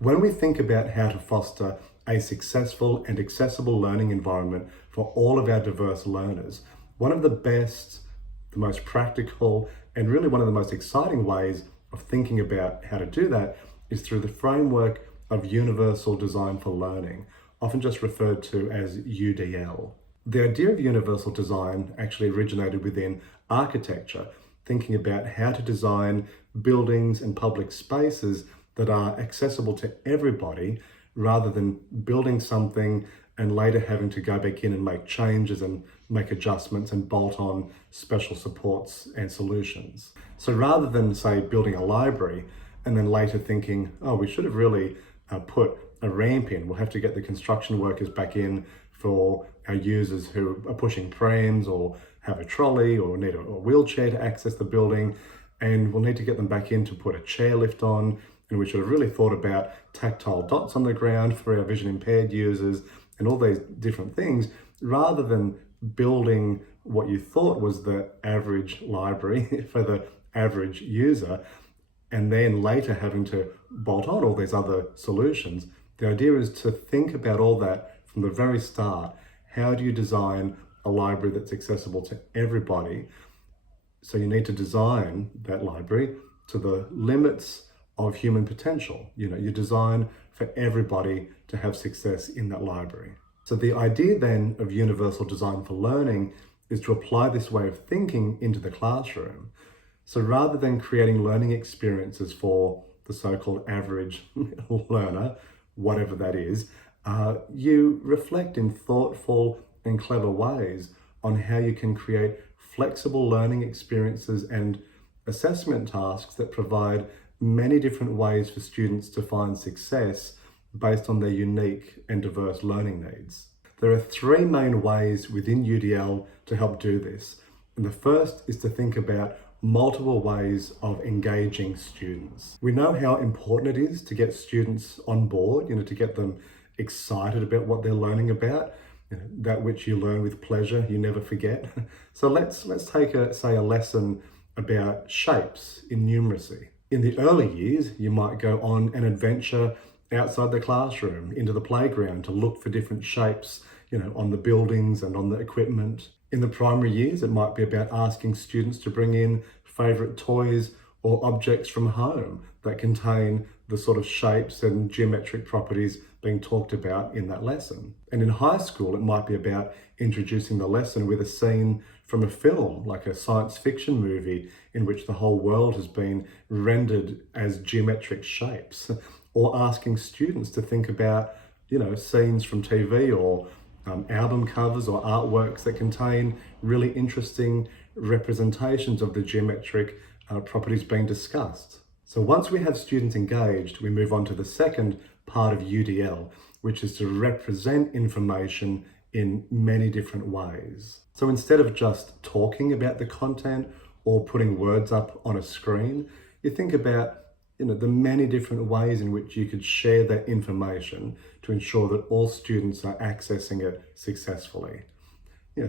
When we think about how to foster a successful and accessible learning environment for all of our diverse learners, one of the best, the most practical, and really one of the most exciting ways of thinking about how to do that is through the framework of Universal Design for Learning, often just referred to as UDL. The idea of universal design actually originated within architecture, thinking about how to design buildings and public spaces that are accessible to everybody rather than building something and later having to go back in and make changes and make adjustments and bolt on special supports and solutions. So rather than, say, building a library and then later thinking, oh, we should have really put a ramp in, we'll have to get the construction workers back in for our users who are pushing prams or have a trolley or need a wheelchair to access the building, and we'll need to get them back in to put a chairlift on, and we should have really thought about tactile dots on the ground for our vision impaired users and all these different things, rather than building what you thought was the average library for the average user and then later having to bolt on all these other solutions. The idea is to think about all that from the very start. How do you design a library that's accessible to everybody? So you need to design that library to the limits of human potential. You design for everybody to have success in that library. So the idea then of universal design for learning is to apply this way of thinking into the classroom. So rather than creating learning experiences for the so-called average learner, whatever that is, you reflect in thoughtful and clever ways on how you can create flexible learning experiences and assessment tasks that provide many different ways for students to find success based on their unique and diverse learning needs. There are three main ways within UDL to help do this. And the first is to think about multiple ways of engaging students. We know how important it is to get students on board, to get them excited about what they're learning about. That which you learn with pleasure, you never forget. So let's take a lesson about shapes in numeracy. In the early years, you might go on an adventure outside the classroom, into the playground to look for different shapes, on the buildings and on the equipment. In the primary years, it might be about asking students to bring in favourite toys or objects from home that contain the sort of shapes and geometric properties being talked about in that lesson. And in high school, it might be about introducing the lesson with a scene from a film, like a science fiction movie in which the whole world has been rendered as geometric shapes, or asking students to think about, scenes from TV or album covers or artworks that contain really interesting representations of the geometric properties being discussed. So once we have students engaged, we move on to the second part of UDL, which is to represent information in many different ways. So instead of just talking about the content or putting words up on a screen, you think about the many different ways in which you could share that information to ensure that all students are accessing it successfully.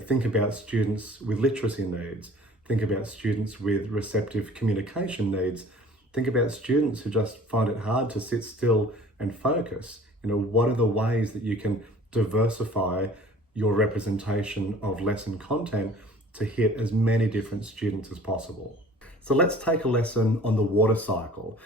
Think about students with literacy needs. Think about students with receptive communication needs. Think about students who just find it hard to sit still and focus. What are the ways that you can diversify your representation of lesson content to hit as many different students as possible? So let's take a lesson on the water cycle.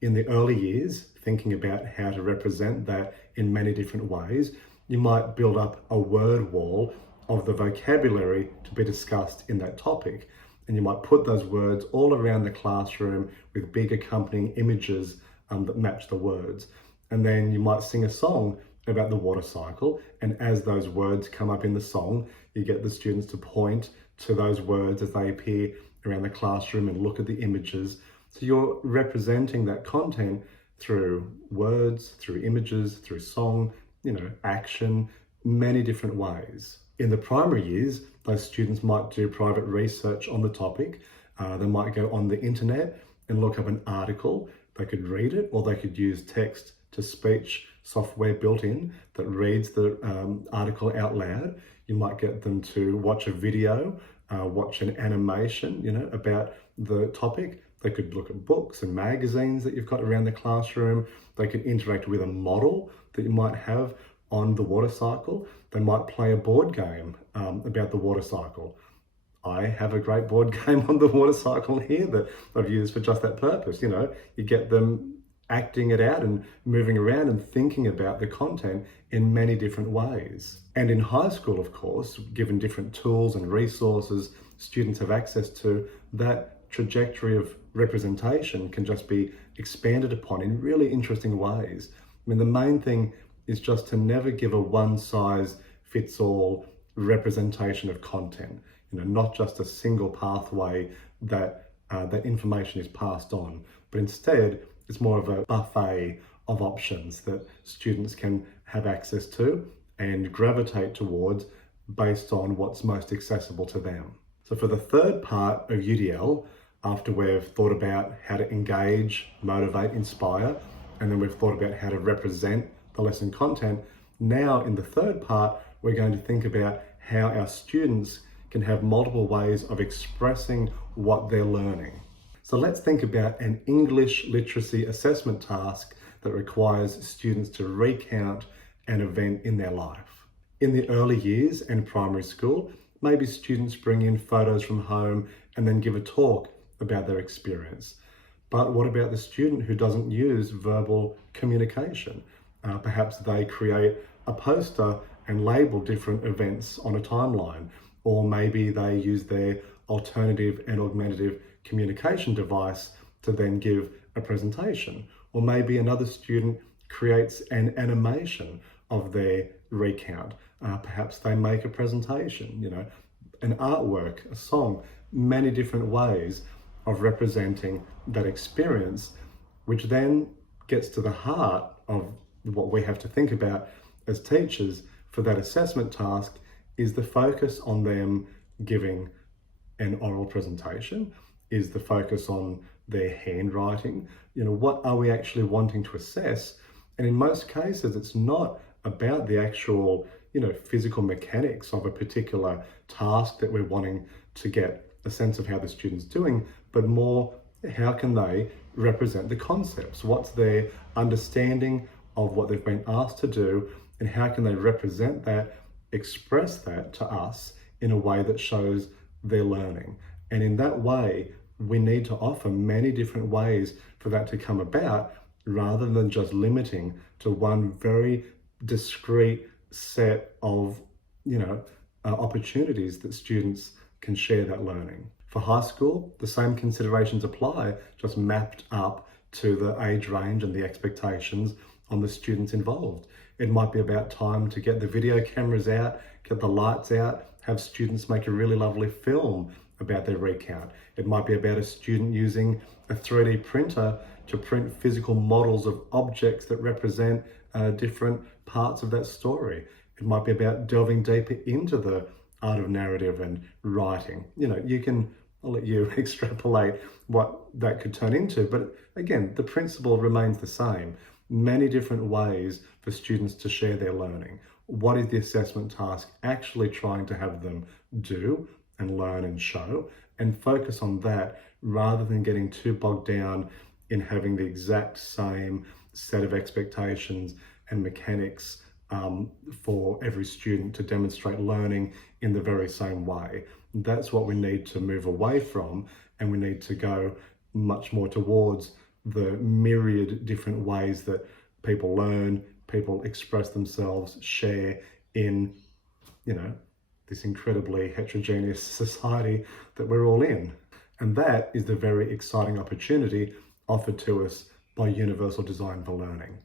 In the early years, thinking about how to represent that in many different ways, you might build up a word wall of the vocabulary to be discussed in that topic. And you might put those words all around the classroom with big accompanying images that match the words. And then you might sing a song about the water cycle. And as those words come up in the song, you get the students to point to those words as they appear around the classroom and look at the images. So you're representing that content through words, through images, through song, action, many different ways. In the primary years, those students might do private research on the topic. They might go on the internet and look up an article. They could read it, or they could use text-to-speech software built in that reads the article out loud. You might get them to watch a video, watch an animation, about the topic. They could look at books and magazines that you've got around the classroom. They could interact with a model that you might have on the water cycle. They might play a board game about the water cycle. I have a great board game on the water cycle here that I've used for just that purpose. You get them acting it out and moving around and thinking about the content in many different ways. And in high school, of course, given different tools and resources students have access to, that trajectory of representation can just be expanded upon in really interesting ways. The main thing is just to never give a one-size-fits-all representation of content. Not just a single pathway that information is passed on, but instead it's more of a buffet of options that students can have access to and gravitate towards based on what's most accessible to them. So for the third part of UDL, after we've thought about how to engage, motivate, inspire, and then we've thought about how to represent the lesson content, now in the third part, we're going to think about how our students can have multiple ways of expressing what they're learning. So let's think about an English literacy assessment task that requires students to recount an event in their life. In the early years and primary school, maybe students bring in photos from home and then give a talk about their experience. But what about the student who doesn't use verbal communication? Perhaps they create a poster and label different events on a timeline, or maybe they use their alternative and augmentative communication device to then give a presentation. Or maybe another student creates an animation of their recount. Perhaps they make a presentation, an artwork, a song, many different ways of representing that experience, which then gets to the heart of what we have to think about as teachers for that assessment task, is the focus on them giving an oral presentation, is the focus on their handwriting. What are we actually wanting to assess? And in most cases, it's not about the actual, physical mechanics of a particular task that we're wanting to get a sense of how the student's doing, but more how can they represent the concepts? What's their understanding of what they've been asked to do, and how can they represent that, express that to us in a way that shows their learning? And in that way, we need to offer many different ways for that to come about, rather than just limiting to one very discrete set of, opportunities that students can share that learning. For high school, the same considerations apply, just mapped up to the age range and the expectations on the students involved. It might be about time to get the video cameras out, get the lights out, have students make a really lovely film about their recount. It might be about a student using a 3D printer to print physical models of objects that represent different parts of that story. It might be about delving deeper into the art of narrative and writing. I'll let you extrapolate what that could turn into, but again, the principle remains the same. Many different ways for students to share their learning. What is the assessment task actually trying to have them do and learn and show, and focus on that rather than getting too bogged down in having the exact same set of expectations and mechanics for every student to demonstrate learning in the very same way. That's what we need to move away from, and we need to go much more towards the myriad different ways that people learn, people express themselves, share in, this incredibly heterogeneous society that we're all in. And that is the very exciting opportunity offered to us by Universal Design for Learning.